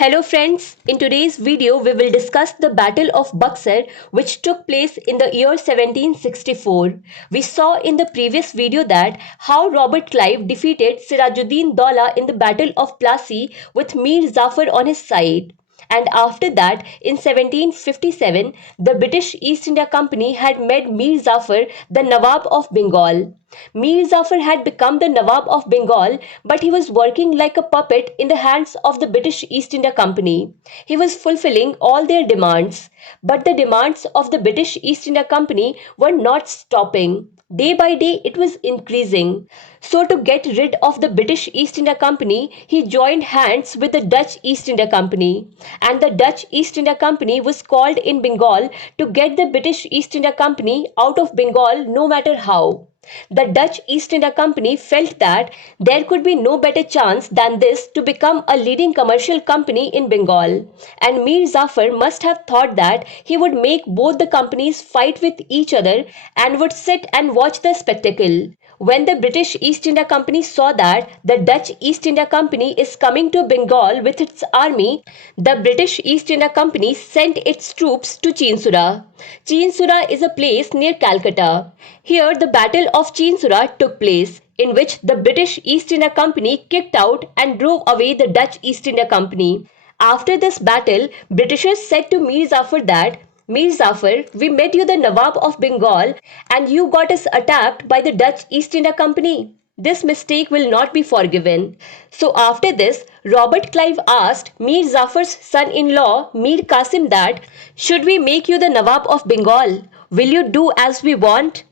Hello friends, in today's video we will discuss the Battle of Buxar which took place in the year 1764. We saw in the previous video that how Robert Clive defeated Sirajuddin Daulah in the Battle of Plassey with Mir Zafar on his side. And after that, in 1757, the British East India Company had made Mir Zafar the Nawab of Bengal. Mir Zafar had become the Nawab of Bengal, but he was working like a puppet in the hands of the British East India Company. He was fulfilling all their demands, but the demands of the British East India Company were not stopping. Day by day, it was increasing. So, to get rid of the British East India Company, he joined hands with the Dutch East India Company. And the Dutch East India Company was called in Bengal to get the British East India Company out of Bengal no matter how. The Dutch East India Company felt that there could be no better chance than this to become a leading commercial company in Bengal. And Mir Zafar must have thought that he would make both the companies fight with each other and would sit and watch the spectacle. When the British East India Company saw that the Dutch East India Company is coming to Bengal with its army, the British East India Company sent its troops to Chinsura. Chinsura is a place near Calcutta. Here the Battle of Chinsura took place, in which the British East India Company kicked out and drove away the Dutch East India Company. After this battle, Britishers said to Mir Zafar that Mir Zafar, we made you the Nawab of Bengal and you got us attacked by the Dutch East India Company. This mistake will not be forgiven. So after this, Robert Clive asked Mir Zafar's son-in-law Mir Kasim that, should we make you the Nawab of Bengal? Will you do as we want?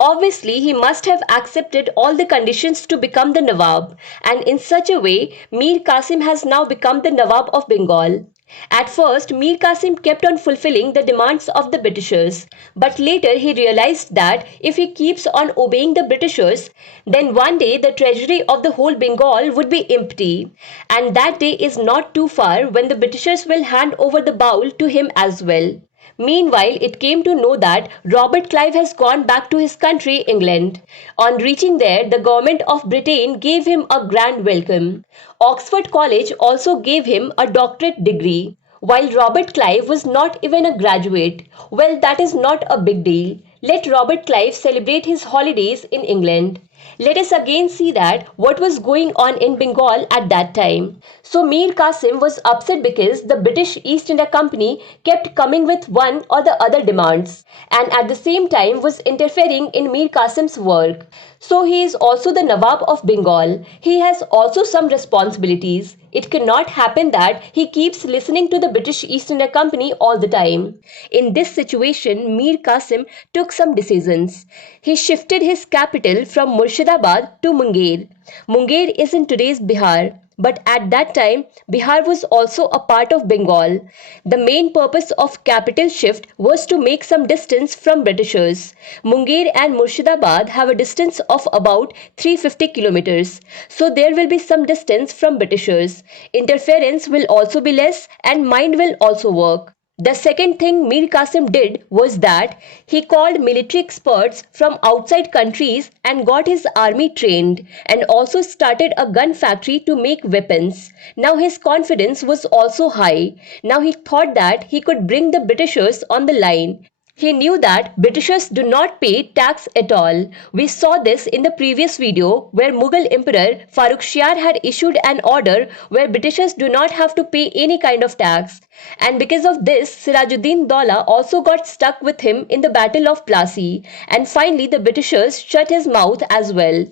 Obviously, he must have accepted all the conditions to become the Nawab, and in such a way, Mir Kasim has now become the Nawab of Bengal. At first, Mir Kasim kept on fulfilling the demands of the Britishers, but later he realized that if he keeps on obeying the Britishers, then one day the treasury of the whole Bengal would be empty, and that day is not too far when the Britishers will hand over the bowl to him as well. Meanwhile, it came to know that Robert Clive has gone back to his country, England. On reaching there, the government of Britain gave him a grand welcome. Oxford College also gave him a doctorate degree. While Robert Clive was not even a graduate, well, that is not a big deal. Let Robert Clive celebrate his holidays in England. Let us again see that what was going on in Bengal at that time. So Mir Kasim was upset because the British East India Company kept coming with one or the other demands and at the same time was interfering in Mir Kasim's work. So he is also the Nawab of Bengal. He has also some responsibilities. It cannot happen that he keeps listening to the British East India Company all the time. In this situation, Mir Kasim took some decisions. He shifted his capital from Murshidabad to Munger. Munger is in today's Bihar. But at that time, Bihar was also a part of Bengal. The main purpose of capital shift was to make some distance from Britishers. Munger and Murshidabad have a distance of about 350 kilometers. So there will be some distance from Britishers. Interference will also be less and mind will also work. The second thing Mir Kasim did was that he called military experts from outside countries and got his army trained and also started a gun factory to make weapons. Now his confidence was also high. Now he thought that he could bring the Britishers on the line. He knew that Britishers do not pay tax at all. We saw this in the previous video where Mughal Emperor Farrukh Shiar had issued an order where Britishers do not have to pay any kind of tax. And because of this, Sirajuddin Daulah also got stuck with him in the Battle of Plassey. And finally, the Britishers shut his mouth as well.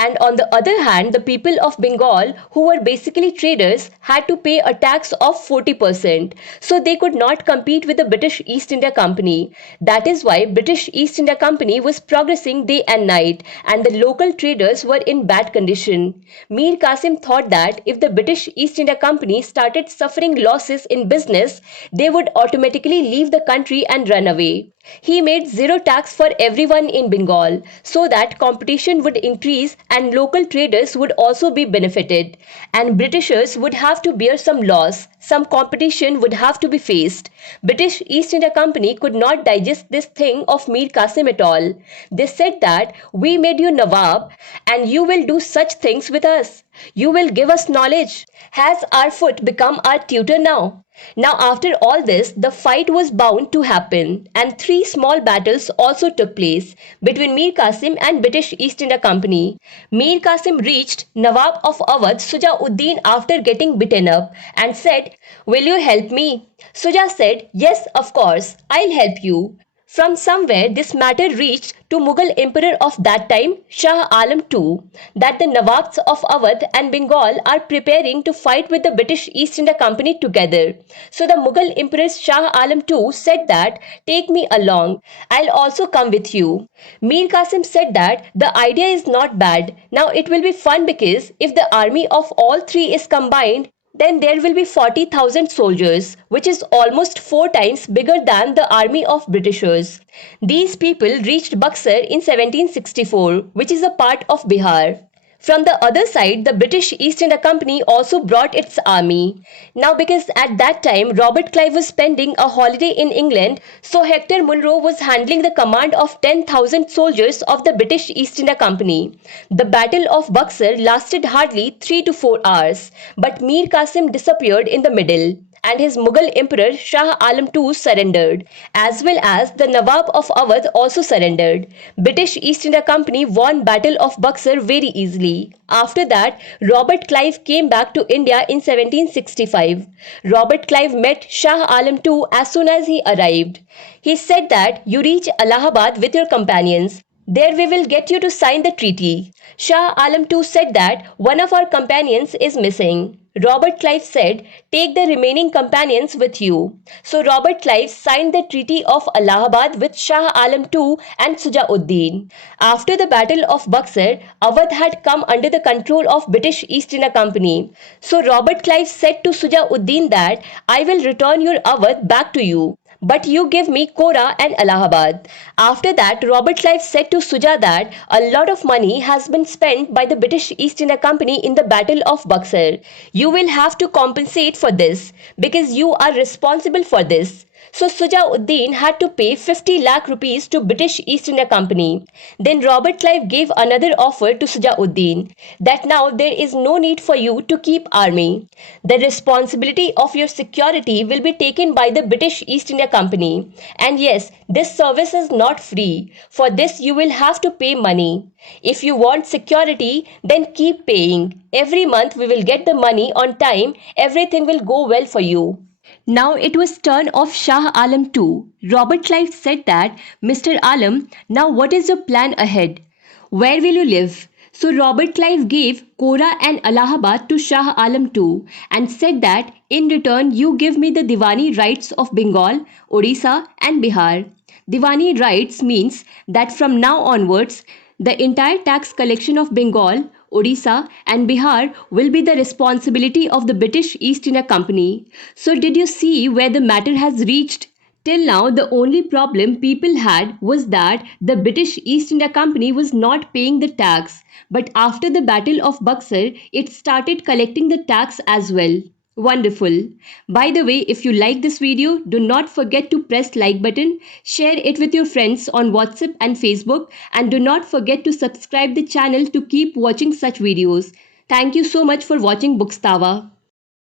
And on the other hand, the people of Bengal, who were basically traders, had to pay a tax of 40%. So they could not compete with the British East India Company. That is why British East India Company was progressing day and night, and the local traders were in bad condition. Mir Kasim thought that if the British East India Company started suffering losses in business, they would automatically leave the country and run away. He made zero tax for everyone in Bengal so that competition would increase factories and local traders would also be benefited, and Britishers would have to bear some loss. Some competition would have to be faced. British East India Company could not digest this thing of Mir Kasim at all. They said that we made you Nawab and you will do such things with us. You will give us knowledge. Has our foot become our tutor now? Now, after all this, the fight was bound to happen, and three small battles also took place between Mir Kasim and British East India Company. Mir Kasim reached Nawab of Awadh Sujauddin after getting beaten up and said, "Will you help me?" Suja said, "Yes, of course, I'll help you." From somewhere, this matter reached to Mughal Emperor of that time, Shah Alam II, that the Nawabs of Awadh and Bengal are preparing to fight with the British East India Company together. So the Mughal Emperor Shah Alam II said that, "Take me along, I'll also come with you." Mir Qasim said that the idea is not bad. Now it will be fun because if the army of all three is combined, then there will be 40,000 soldiers, which is almost 4 times bigger than the army of Britishers. These people reached Buxar in 1764, which is a part of Bihar. From the other side, the British East India Company also brought its army. Now, because at that time Robert Clive was spending a holiday in England, so Hector Munro was handling the command of 10,000 soldiers of the British East India Company. The Battle of Buxar lasted hardly 3 to 4 hours, but Mir Qasim disappeared in the middle, and his Mughal Emperor Shah Alam II surrendered, as well as the Nawab of Awadh also surrendered. British East India Company won Battle of Buxar very easily. After that, Robert Clive came back to India in 1765. Robert Clive met Shah Alam II as soon as he arrived. He said that you reach Allahabad with your companions. There we will get you to sign the treaty. Shah Alam II said that one of our companions is missing. Robert Clive said, "Take the remaining companions with you." So Robert Clive signed the Treaty of Allahabad with Shah Alam II and Sujauddin. After the Battle of Buxar, Awadh had come under the control of British East India Company. So Robert Clive said to Sujauddin that, "I will return your Awadh back to you, but you give me Kora and Allahabad." After that, Robert Clive said to Suja that a lot of money has been spent by the British East India Company in the Battle of Buxar. You will have to compensate for this because you are responsible for this. So Sujauddin had to pay 50 lakh rupees to British East India Company. Then Robert Clive gave another offer to Sujauddin that now there is no need for you to keep army. The responsibility of your security will be taken by the British East India Company. And yes, this service is not free. For this you will have to pay money. If you want security, then keep paying. Every month we will get the money on time. Everything will go well for you. Now it was turn of Shah Alam II. Robert Clive said that, "Mr. Alam, now what is your plan ahead? Where will you live?" So Robert Clive gave Kora and Allahabad to Shah Alam II and said that in return you give me the Diwani rights of Bengal, Odisha and Bihar. Diwani rights means that from now onwards the entire tax collection of Bengal, Odisha and Bihar will be the responsibility of the British East India Company. So did you see where the matter has reached? Till now, the only problem people had was that the British East India Company was not paying the tax. But after the Battle of Buxar, it started collecting the tax as well. Wonderful. By the way, if you like this video, do not forget to press like button, share it with your friends on WhatsApp and Facebook, and do not forget to subscribe the channel to keep watching such videos. Thank you so much for watching Bookstawa.